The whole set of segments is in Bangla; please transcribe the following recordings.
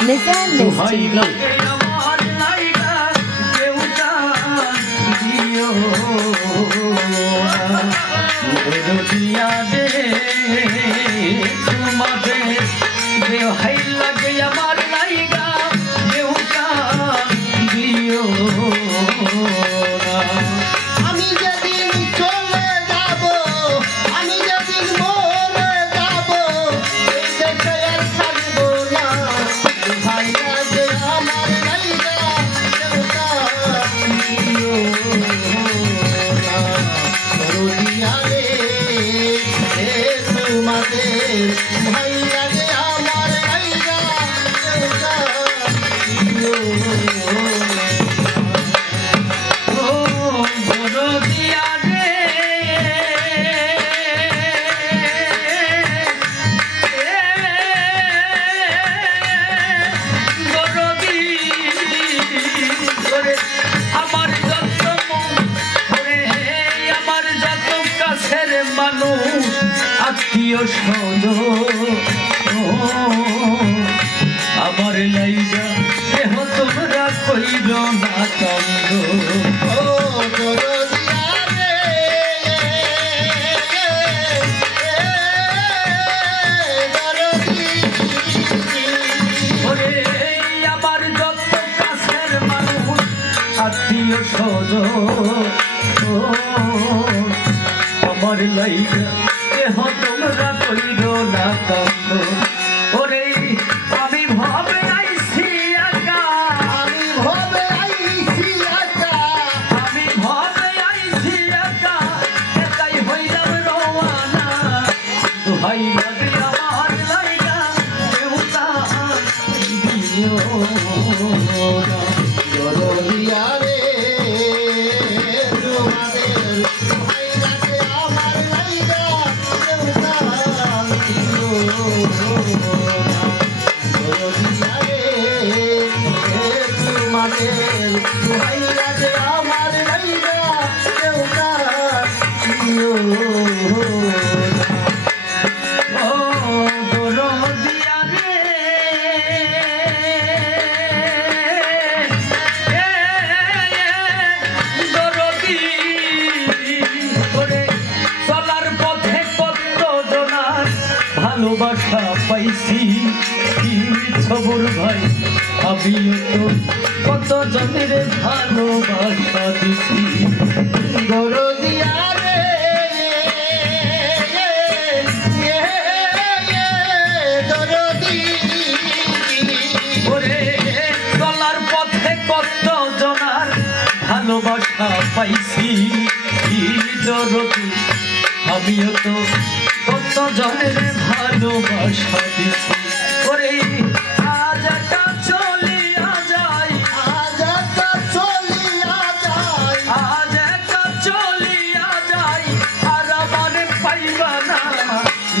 Listenless TV. আত্মীয় স্বজন আমার লাইগা দেহ তোমরা কইর না কান্দ আমার যত কাছের মানুষ আত্মীয় স্বজন আমার লাইগা তোমরা কইর না কান্দ ওরে আমি ভাবে আইছি একা আমি ভাবে আইছি একা একাই হইলাম রওয়ানা ভাই লাগে আমার লাইগা দেউতা দিও না দরদিয়া রে তোমাদের ভাই লাগে আমার লাইগা ভালোবাসা পাইছি সবুর ভাই আমিও তো কত জনের ভালোবাসা দিছি দরদিয়া রে দরদি ওরে চলার পথে কত জনার ভালোবাসা পাইছি দরদি আমিও তো কত জনের ভালোবাসা দিছি ওরে আজ একা চলিয়া যাই আজ একা চলিয়া যাই আর আমার পাইবা না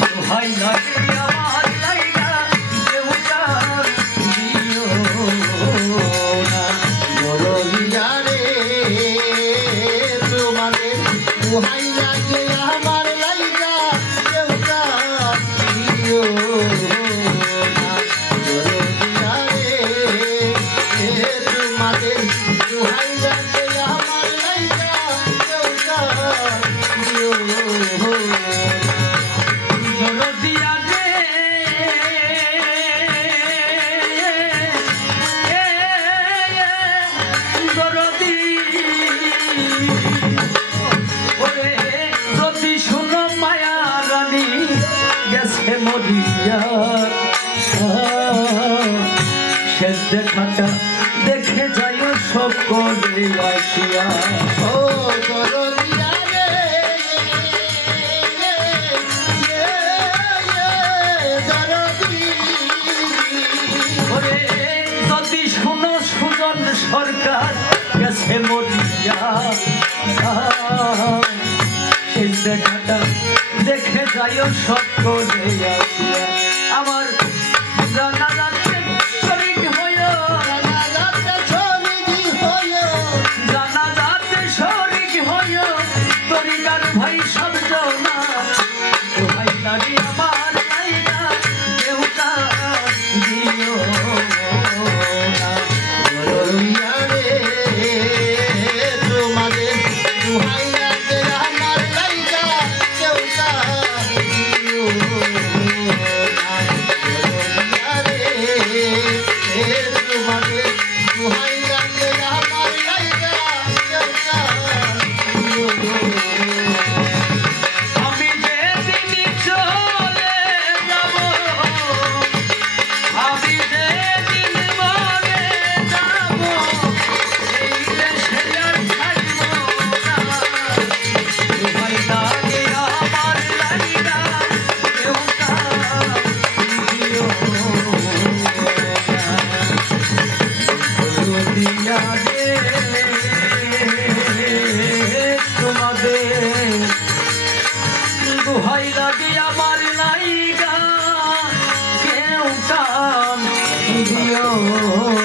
দোহাই লাগে আমার লাইগা দেউতা দিও না দরদিয়া রে তোমাদের দোহাই লাগে আমার লাইগা দেউতা দিও না দরদিয়া রে তোমাদের দোহাই লাগে আমার লাইগা দেউতা দিও দরদিয়া রে দরদি ওরে যদি শুনো মায়া রানী গেছে মরিয়া শেষ দেখাটা দেখে যাইও সকলে আসিয়া ও দরদিয়া রে দরদি ওরে যদি শুনো সুজন সরকার গেছে মরিয়া শেষ দেখাটা দেখে যাইও সকলে আসিয়া আমার জানাজাতে শরীক হইও জানাজাতে শরীক হইও তরিকার ভাই সব জনা ভাই দাঁড়িয়ে আমার লাইগা দেউতা দিও দিও